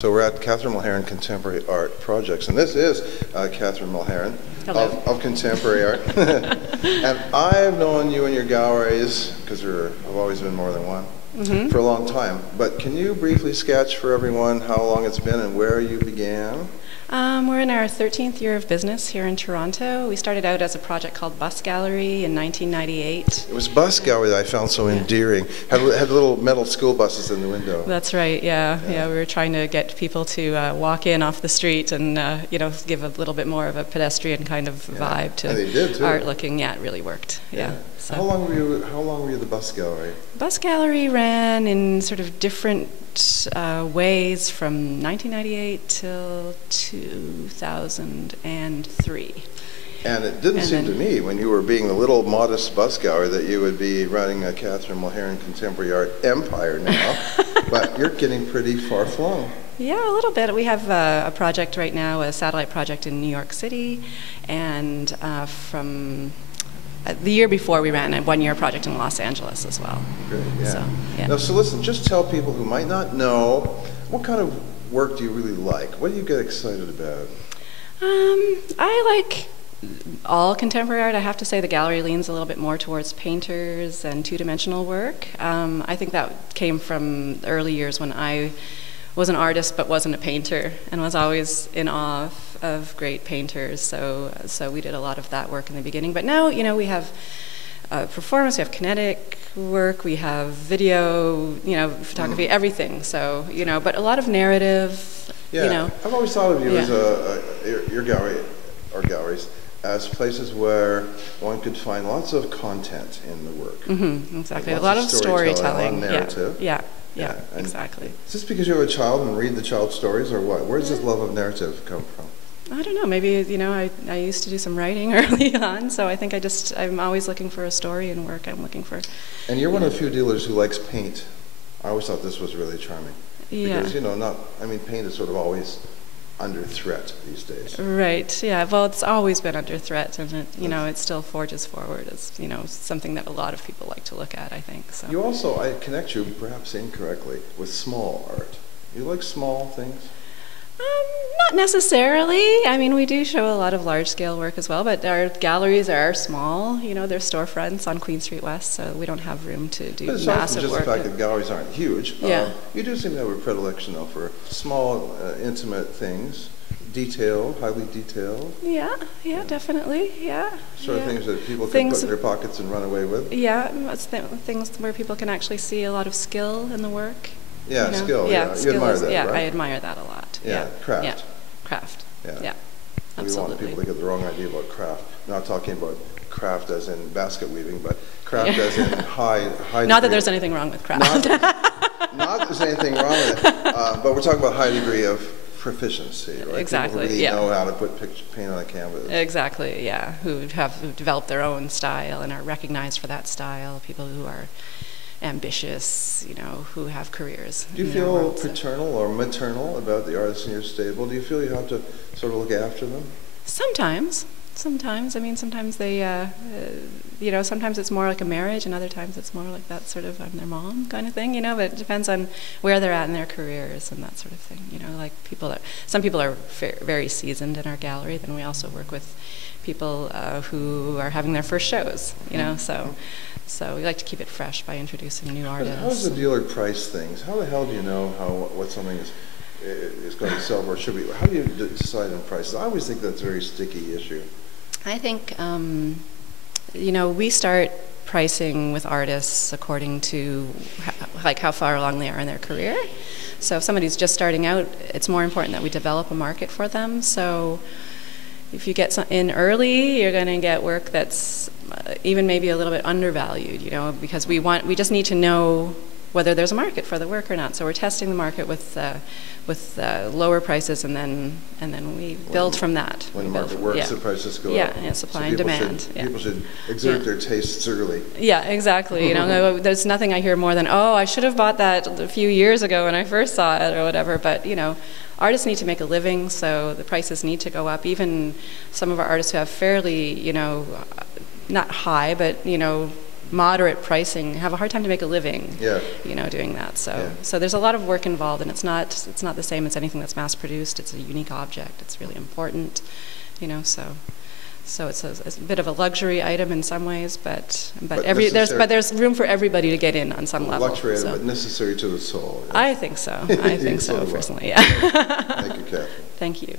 So we're at Katharine Mulherin Contemporary Art Projects, and this is Katharine Mulherin of Contemporary Art. And I've known you and your galleries, because I've always been more than one, for a long time. But can you briefly sketch for everyone how long it's been and where you began? We're in our 13th year of business here in Toronto. We started out as a project called Bus Gallery in 1998. It was Bus Gallery that I found so endearing. Had little metal school buses in the window. That's right, yeah. We were trying to get people to walk in off the street and give a little bit more of a pedestrian kind of vibe to and they did too. art looking. Yeah, it really worked. So. How long were you at the Bus Gallery? Bus Gallery ran in sort of different ways from 1998 till 2003. And it didn't seem to me, when you were being the little modest bus gallery, that you would be running a Katharine Mulherin Contemporary Art empire now. But you're getting pretty far flung. Yeah, a little bit. We have a project right now, a satellite project in New York City, and from the year before we ran a one-year project in Los Angeles as well. Great, yeah. So, yeah. Now, so listen, just tell people who might not know, what kind of work do you really like? What do you get excited about? I like all contemporary art. I have to say the gallery leans a little bit more towards painters and two-dimensional work. I think that came from early years when I was an artist but wasn't a painter and was always in awe of great painters. So we did a lot of that work in the beginning. But now, we have performance, we have kinetic work, we have video, photography, everything. So, but a lot of narrative, I've always thought of you as your gallery, or galleries, as places where one could find lots of content in the work. Exactly. A lot of storytelling. Narrative. Yeah, exactly. Is this because you have a child and read the child's stories, or what? Where does this love of narrative come from? I don't know. Maybe, I used to do some writing early on, so I think I'm always looking for a story in work. I'm looking for. And you're one of the few dealers who likes paint. I always thought this was really charming. Yeah. Because, paint is sort of always under threat these days. Right, yeah. Well, it's always been under threat, and it still forges forward as, something that a lot of people like to look at, I think. So. You also, I connect you, perhaps incorrectly, with small art. You like small things? Not necessarily. I mean, we do show a lot of large-scale work as well, but our galleries are small. They're storefronts on Queen Street West, so we don't have room to do massive work. Just the fact that galleries aren't huge. You do seem to have a predilection, though, for small, intimate things, highly detailed. Yeah, definitely, Sort of things that people can put in their pockets and run away with. Yeah, things where people can actually see a lot of skill in the work. Yeah, skill. Yeah, you admire that, yeah, right? I admire that a lot. Craft. Yeah, craft. Yeah, absolutely. We want people to get the wrong idea about craft. Not talking about craft as in basket weaving, but craft as in high. Not that there's anything wrong with craft. Not that there's anything wrong with it, but we're talking about high degree of proficiency, right? Exactly. People who really know how to put paint on a canvas. Exactly. Yeah, who developed their own style and are recognized for that style. People who are ambitious, who have careers. Do you feel paternal or maternal about the artists in your stable? Do you feel you have to sort of look after them? Sometimes. I mean, sometimes they, sometimes it's more like a marriage, and other times it's more like that sort of I'm their mom kind of thing, but it depends on where they're at in their careers and that sort of thing. Like some people are very seasoned in our gallery. Then we also work with people who are having their first shows, So we like to keep it fresh by introducing new artists. How does the dealer price things? How the hell do you know what something is going to sell, or should be? How do you decide on prices? I always think that's a very sticky issue. I think we start pricing with artists according to how far along they are in their career. So if somebody's just starting out, it's more important that we develop a market for them. So if you get in early, you're going to get work that's even maybe a little bit undervalued, because we just need to know whether there's a market for the work or not. So we're testing the market with lower prices, and then we build from that. When the market works, the prices go up. Yeah, supply and demand. People should exert their tastes early. Yeah, exactly. There's nothing I hear more than, I should have bought that a few years ago when I first saw it or whatever. But artists need to make a living, so the prices need to go up. Even some of our artists who have fairly, not high, but moderate pricing have a hard time to make a living, you know, doing that. So, so there's a lot of work involved, and it's not the same as anything that's mass produced. It's a unique object. It's really important, you know. So it's a bit of a luxury item in some ways, but there's room for everybody to get in on some level. Luxury item, but necessary to the soul. I think so. I think so, personally. Yeah. Thank you, Catherine. Thank you.